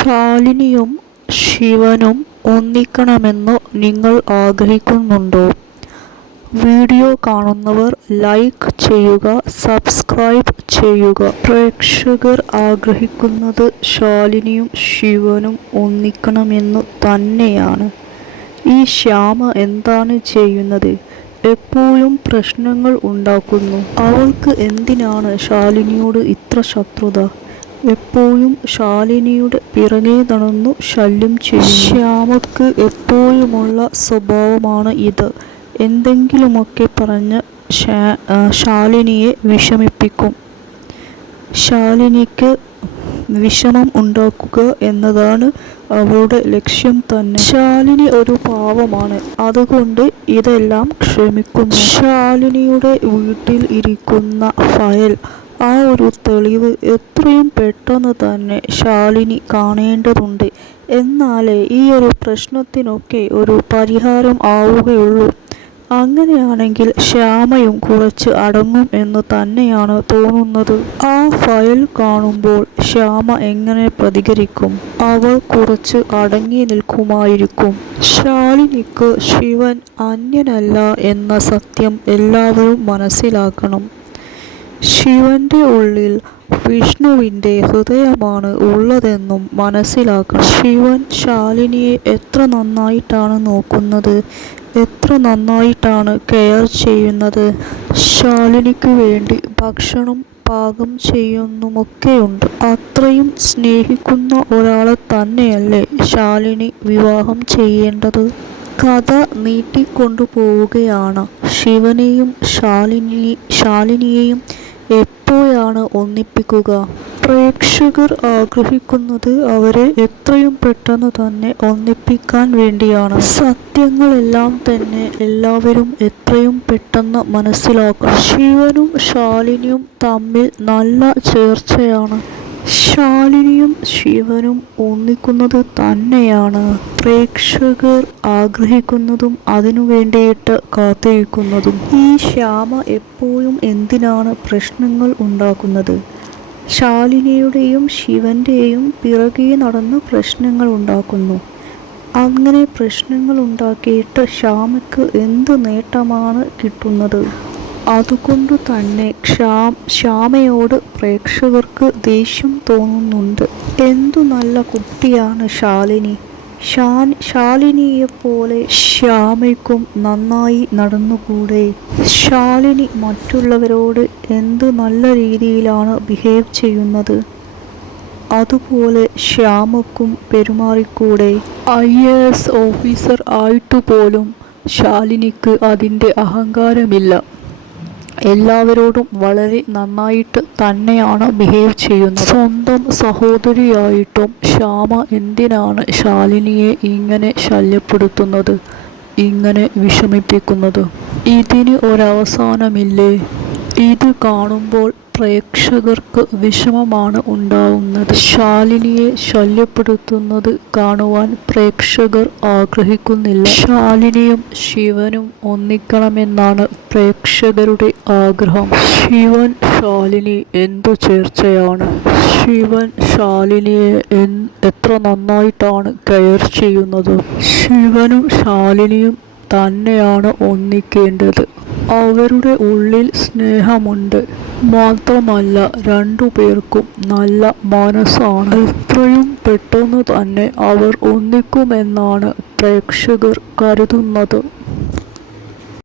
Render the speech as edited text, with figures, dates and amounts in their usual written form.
ശാലിനിയും ശിവനും ഒന്നിക്കണമെന്ന് നിങ്ങൾ ആഗ്രഹിക്കുന്നുണ്ടോ? വീഡിയോ കാണുന്നവർ ലൈക്ക് ചെയ്യുക, സബ്സ്ക്രൈബ് ചെയ്യുക. പ്രേക്ഷകർ ആഗ്രഹിക്കുന്നത് ശാലിനിയും ശിവനും ഒന്നിക്കണമെന്നു തന്നെയാണ്. ഈ ശ്യാമ എന്താണ് ചെയ്യുന്നത്? എപ്പോഴും പ്രശ്നങ്ങൾ ഉണ്ടാക്കുന്നു. അവൾക്ക് എന്തിനാണ് ശാലിനിയോട് ഇത്ര ശത്രുത? എപ്പോഴും ശാലിനിയുടെ പിറകെ നടന്നു ശല്യം ചെയ്യും. ശ്യാമക്ക് എപ്പോഴുമുള്ള സ്വഭാവമാണ് ഇത്. എന്തെങ്കിലുമൊക്കെ പറഞ്ഞ് ശാലിനിയെ വിഷമിപ്പിക്കും. ശാലിനിക്ക് വിഷമം ഉണ്ടാക്കുക എന്നതാണ് അവളുടെ ലക്ഷ്യം തന്നെ. ശാലിനി ഒരു പാവമാണ്, അതുകൊണ്ട് ഇതെല്ലാം ക്ഷമിക്കുന്നു. ശാലിനിയുടെ വീട്ടിൽ ഇരിക്കുന്ന ഫയൽ, ആ ഒരു തെളിവ് എത്രയും പെട്ടെന്ന് തന്നെ ശാലിനി കാണേണ്ടതുണ്ട്. എന്നാലേ ഈ ഒരു പ്രശ്നത്തിനൊക്കെ ഒരു പരിഹാരം ആവുകയുള്ളൂ. അങ്ങനെയാണെങ്കിൽ ശ്യാമയും കുറച്ച് അടങ്ങും എന്ന് തന്നെയാണ് തോന്നുന്നത്. ആ ഫയൽ കാണുമ്പോൾ ശ്യാമ എങ്ങനെ പ്രതികരിക്കും? അവൾ കുറച്ച് അടങ്ങി നിൽക്കുമായിരിക്കും. ശാലിനിക്ക് ശിവൻ അന്യനല്ല എന്ന സത്യം എല്ലാവരും മനസ്സിലാക്കണം. ശിവന്റെ ഉള്ളിൽ വിഷ്ണുവിൻ്റെ ഹൃദയമാണ് ഉള്ളതെന്നും മനസ്സിലാക്കണം. ശിവൻ ശാലിനിയെ എത്ര നന്നായിട്ടാണ് നോക്കുന്നത്, എത്ര നന്നായിട്ടാണ് കെയർ ചെയ്യുന്നത്. ശാലിനിക്ക് വേണ്ടി ഭക്ഷണം പാകം ചെയ്യുന്നുമൊക്കെയുണ്ട്. അത്രയും സ്നേഹിക്കുന്ന ഒരാളെ തന്നെയല്ലേ ശാലിനി വിവാഹം ചെയ്യേണ്ടത്? കഥ നീട്ടിക്കൊണ്ടുപോവുകയാണ്. ശിവനെയും ശാലിനിയെയും എപ്പോഴാണ് ഒന്നിപ്പിക്കുക? പ്രേക്ഷകർ ആഗ്രഹിക്കുന്നത് അവരെ എത്രയും പെട്ടെന്ന് തന്നെ ഒന്നിപ്പിക്കാൻ വേണ്ടിയാണ്. സത്യങ്ങളെല്ലാം തന്നെ എല്ലാവരും എത്രയും പെട്ടെന്ന് മനസ്സിലാക്കണം. ശിവനും ശാലിനിയും തമ്മിൽ നല്ല ചേർച്ചയാണ്. ശാലിനിയും ശിവനും ഒന്നിക്കുന്നത് തന്നെയാണ് പ്രേക്ഷകർ ആഗ്രഹിക്കുന്നതും അതിനു വേണ്ടിയിട്ട് കാത്തിരിക്കുന്നതും. ഈ ശ്യാമ എപ്പോഴും എന്തിനാണ് പ്രശ്നങ്ങൾ ഉണ്ടാക്കുന്നത്? ശാലിനിയുടെയും ശിവന്റെയും പിറകെ നടന്ന് പ്രശ്നങ്ങൾ ഉണ്ടാക്കുന്നു. അങ്ങനെ പ്രശ്നങ്ങൾ ഉണ്ടാക്കിയിട്ട് ശ്യാമയ്ക്ക് എന്ത് നേട്ടമാണ് കിട്ടുന്നത്? അതുകൊണ്ടു തന്നെ ശ്യാമയോട് പ്രേക്ഷകർക്ക് ദേഷ്യം തോന്നുന്നുണ്ട്. എന്തു നല്ല കുട്ടിയാണ് ശാലിനി. ശാലിനിയെപ്പോലെ ശ്യാമയ്ക്കും നന്നായി നടന്നുകൂടെ? ശാലിനി മറ്റുള്ളവരോട് എന്ത് നല്ല രീതിയിലാണ് ബിഹേവ് ചെയ്യുന്നത്, അതുപോലെ ശ്യാമക്കും പെരുമാറിക്കൂടെ? IAS ഓഫീസർ ആയിട്ടുപോലും ശാലിനിക്ക് അതിൻ്റെ അഹങ്കാരമില്ല. എല്ലാവരോടും വളരെ നന്നായിട്ട് തന്നെയാണ് ബിഹേവ് ചെയ്യുന്നത്. സ്വന്തം സഹോദരിയായിട്ടും ശ്യാമ എന്തിനാണ് ശാലിനിയെ ഇങ്ങനെ ശല്യപ്പെടുത്തുന്നത്, ഇങ്ങനെ വിഷമിപ്പിക്കുന്നത്? ഇതിന് ഒരവസാനമില്ലേ? ഇത് കാണുമ്പോൾ പ്രേക്ഷകർക്ക് വിഷമമാണ് ഉണ്ടാവുന്നത്. ശാലിനിയെ ശല്യപ്പെടുത്തുന്നത് കാണുവാൻ പ്രേക്ഷകർ ആഗ്രഹിക്കുന്നില്ല. ശാലിനിയും ശിവനും ഒന്നിക്കണമെന്നാണ് പ്രേക്ഷകരുടെ ആഗ്രഹം. ശിവൻ ശാലിനി എന്തു ചേർച്ചയാണ്? ശിവൻ ശാലിനിയെ എത്ര നന്നായിട്ടാണ് കെയർ ചെയ്യുന്നത്. ശിവനും ശാലിനിയും തന്നെയാണ് ഒന്നിക്കേണ്ടത്. അവരുടെ ഉള്ളിൽ സ്നേഹമുണ്ട്. മാത്രമല്ല രണ്ടുപേർക്കും നല്ല മനസ്സാണ്. എത്രയും പെട്ടെന്ന് തന്നെ അവർ ഒന്നിക്കുമെന്നാണ് പ്രേക്ഷകർ കരുതുന്നത്.